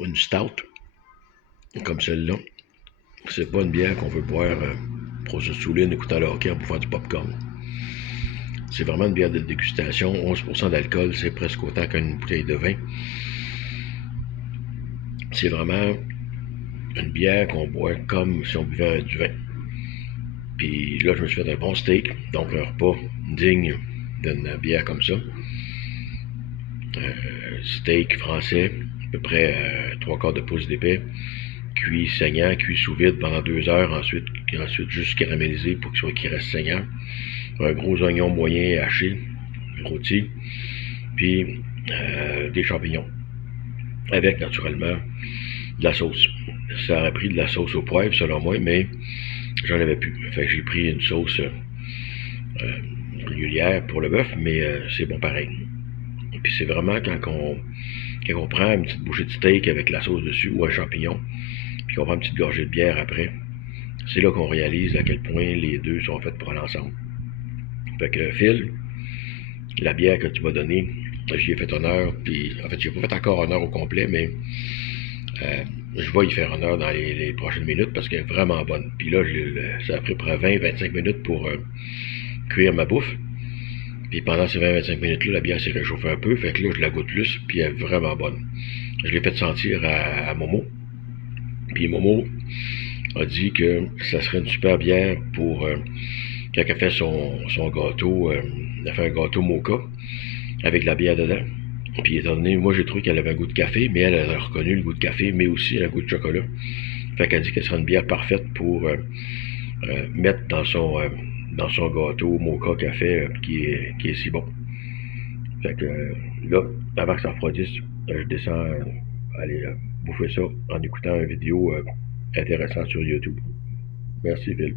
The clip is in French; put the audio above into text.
une stout, comme celle-là. C'est pas une bière qu'on veut boire pour se saouler en écoutant le hockey en bouffant du popcorn. C'est vraiment une bière de dégustation, 11% d'alcool, c'est presque autant qu'une bouteille de vin. C'est vraiment une bière qu'on boit comme si on buvait du vin. Puis là, je me suis fait un bon steak, donc un repas digne d'une bière comme ça. Steak français, à peu près 3/4 de pouce d'épais, cuit saignant, cuit sous vide pendant 2 heures, ensuite juste caramélisé pour qu'il reste saignant. Un gros oignon moyen haché, rôti, puis des champignons, avec naturellement de la sauce. Ça aurait pris de la sauce au poivre, selon moi, mais j'en avais plus. Fait que j'ai pris une sauce régulière pour le bœuf, mais c'est bon pareil. Et puis c'est vraiment quand on prend une petite bouchée de steak avec la sauce dessus ou un champignon, puis qu'on prend une petite gorgée de bière après, c'est là qu'on réalise à quel point les deux sont faits pour aller ensemble. Fait que Phil, la bière que tu m'as donnée, j'y ai fait honneur, puis en fait, j'ai pas fait encore honneur au complet, mais je vais y faire honneur dans les prochaines minutes parce qu'elle est vraiment bonne. Puis là, ça a pris près 20-25 minutes pour cuire ma bouffe. Puis pendant ces 20-25 minutes-là, la bière s'est réchauffée un peu, fait que là, je la goûte plus, puis elle est vraiment bonne. Je l'ai fait sentir à Momo. Puis Momo a dit que ça serait une super bière pour quand elle fait son gâteau, elle a fait un gâteau mocha avec de la bière dedans. Puis étant donné, moi j'ai trouvé qu'elle avait un goût de café, mais elle a reconnu le goût de café, mais aussi un goût de chocolat. Fait qu'elle dit qu'elle serait une bière parfaite pour mettre dans son gâteau mocha qu'elle fait, qui est si bon. Fait que là, avant que ça refroidisse, je descends aller bouffer ça en écoutant une vidéo intéressante sur YouTube. Merci Phil.